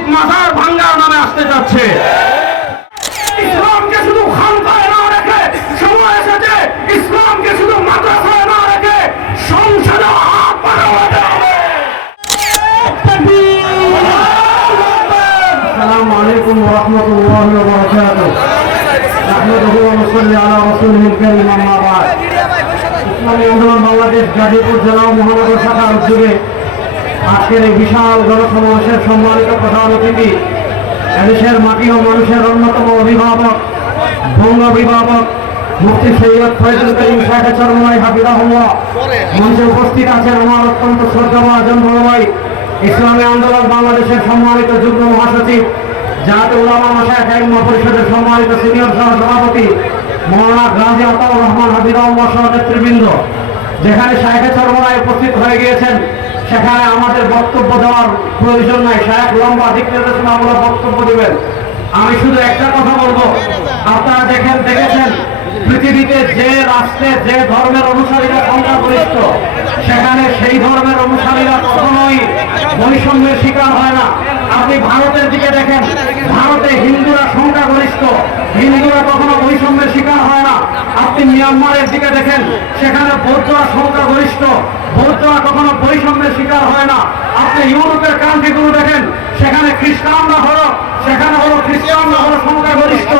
লীগ মাজার ভাঙ্গার নামে আসতে যাচ্ছে। ইসলামকে শুধু খানকায় না রেখে সময় এসেছে ইসলামকে শুধু মাদ্রাসায় না রেখে সংসদে হাত বাড়াতে হবে। আসসালামু আলাইকুম ওয়া রাহমাতুল্লাহি ওয়া বারাকাতুহু। আহমেদুহু ওয়া নুসাল্লি আলা রাসূলিল কারীম, আম্মা বা'দ। ইসলামী আন্দোলন বাংলাদেশ গাজীপুর জেলা ও মহানগর শাখার উদ্যোগে আজকের এই বিশাল জনসমাবেশের সম্মানিত প্রধান অতিথি, এদেশের মাটি ও মানুষের অন্যতম অভিভাবক, বঙ্গ অভিভাবক মুফতি সৈয়দ ফয়জুল করিম শাহ চরমনাই হাফিজাহুল্লাহ, মঞ্চে উপস্থিত আছেন আমার অত্যন্ত শ্রদ্ধাভাজন বড় ভাই, ইসলামী আন্দোলন বাংলাদেশের সম্মানিত যুগ্ম মহাসচিব, জাতীয় উলামা মাশায়েখ আইম্মা পরিষদের সম্মানিত সিনিয়র সহ সভাপতি মাওলানা গাজী আতাউর রহমান হাফিজাহুল্লাহ সহ নেতৃবৃন্দ। যেখানে শায়েখ চরমনাই উপস্থিত হয়ে গিয়েছেন সেখানে আমাদের বক্তব্য দেওয়ার প্রয়োজন নাই, শায়েখ লম্বা দিক নির্দেশনামূলক বক্তব্য দিবেন। আমি শুধু একটা কথা বলবো, আপনারা দেখেছেন পৃথিবীতে যে রাষ্ট্রে যে ধর্মের অনুসারীরা সংখ্যাগরিষ্ঠ সেখানে সেই ধর্মের অনুসারীরা কখনোই বৈষম্যের শিকার হয় না। আপনি ভারতের দিকে দেখেন, ভারতে হিন্দুরা সংখ্যাগরিষ্ঠ, হিন্দুরা কখনো বৈষম্যের শিকার হয় না। আপনি মিয়ানমারের দিকে দেখেন, সেখানে বৌদ্ধরা সংখ্যাগরিষ্ঠ, বৌদ্ধরা কখনো বৈষম্যের শিকার হয় না। আপনি ইউরোপের কান্ট্রিগুলো দেখেন, সেখানে খ্রিস্টানরা হলো সংখ্যাগরিষ্ঠ,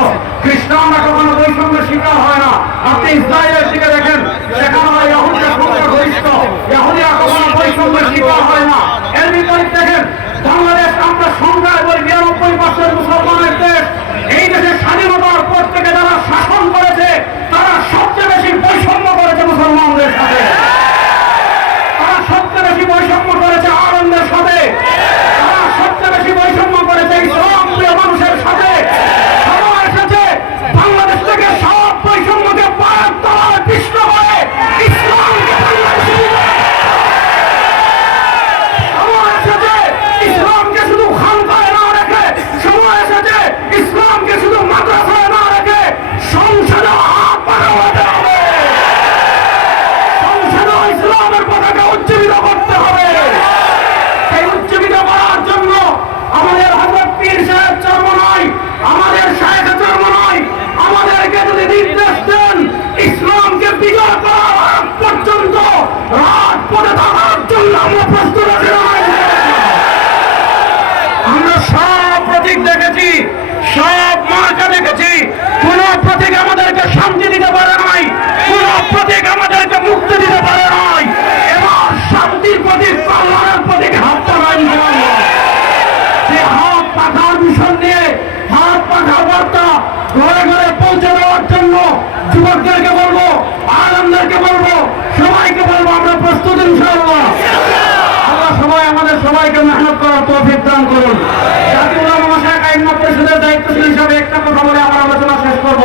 খ্রিস্টানরা কখনো বৈষম্যের শিকার হয় না। আপনি ইসরায়েলের দিকে দেখেন, সেখানে ইহুদিরা সংখ্যাগরিষ্ঠ, ইহুদিরা কখনো বৈষম্যের শিকার হয় না। এর বিপরীত দেখেন বাংলাদেশ, আমরা সংখ্যায় 92% মুসলমানের দেশ। এই দেশের স্বাধীনতার পর থেকে যারা শাসন করেছে তারা সবচেয়ে বেশি বৈষম্য করেছে মুসলমানদের সাথে, তারা সবচেয়ে বেশি বৈষম্য করেছে আনন্দের সাথে, তারা সবচেয়ে বেশি বৈষম্য করেছে ইসলাম প্রিয় মানুষের সাথে। সময় এসেছে বাংলাদেশ থেকে সব বৈষম্যকে পায়ের তলায় পিষ্ট করে ইসলামকে বাংলাদেশে সময় এসেছে ইসলামকে শুধু খানকায় না রেখে, সময় এসেছে ইসলামকে শুধু মাদ্রাসায় না রেখে সংসদে হাত বাড়াতে হবে। সংসদে ইসলামের পতাকা উজ্জীবিত করতে হবে। সেই উজ্জীবিত করার জন্য আমাদের হযরত পীর সাহেব চরমনাই, আমাদের শায়েখ চরমনাই আমাদেরকে যদি নির্দেশ দেন ইসলামকে বিজয় করার আগ পর্যন্ত রাজপথে থাকার জন্য আমরা প্রস্তুত আছি। আমরা সব প্রতীক দেখেছি, সব মার্কা দেখেছি, কোন প্রতীক আমাদেরকে শান্তি দিতে পারে নাই, কোন প্রতীক আমাদেরকে মুক্তি দিতে পারে নাই। এবার শান্তির প্রতীক, কল্যাণের প্রতীক হাত পাখার হাত পাখার মিশন নিয়ে হাত পাখার বার্তা ঘরে ঘরে পৌঁছে দেওয়ার জন্য যুবকদেরকে বলবো, আলেমদেরকে বলবো, সবাইকে বলবো আমরা প্রস্তুত ইনশাআল্লাহ। আল্লাহ সবাই আমাদের সবাইকে মেহনত করার তৌফিক দান করুন। জাতীয় উলামা মাশায়েখ আইম্মা পরিষদের দায়িত্বশীল হিসাবে একটা কথা বলে আমার আলোচনা শেষ করব।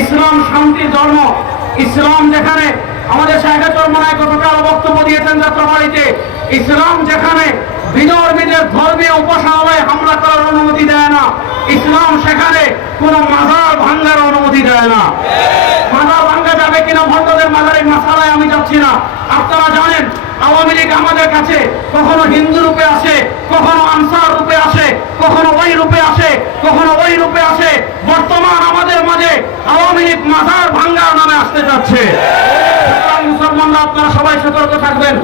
ইসলাম শান্তির ধর্ম। ইসলাম যেখানে, আমাদের শায়েখ চরমনাই গতকাল বক্তব্য দিয়েছেন যাত্রাবাড়িতে, ইসলাম যেখানে বিধর্মীদের ধর্মীয় উপাসনালয়ে হামলা করার অনুমতি দেয় না, ইসলাম সেখানে কোন মাজার ভাঙ্গার অনুমতি দেয় না। মাজার ভাঙ্গা যাবে কিনা ভণ্ডদের মাজারের মাসালায় আমি যাচ্ছি না। আপনারা জানেন আওয়ামী লীগ আমাদের কাছে কখনো হিন্দু রূপে আসে, কখনো আনসার রূপে আসে, কখনো ওই রূপে আসে, কখনো ওই রূপে আসে। বর্তমান আমাদের মাঝে আওয়ামী লীগ মাজার ভাঙ্গার নামে আসতে যাচ্ছে। মুসলমানরা আপনারা সবাই সতর্ক থাকবেন।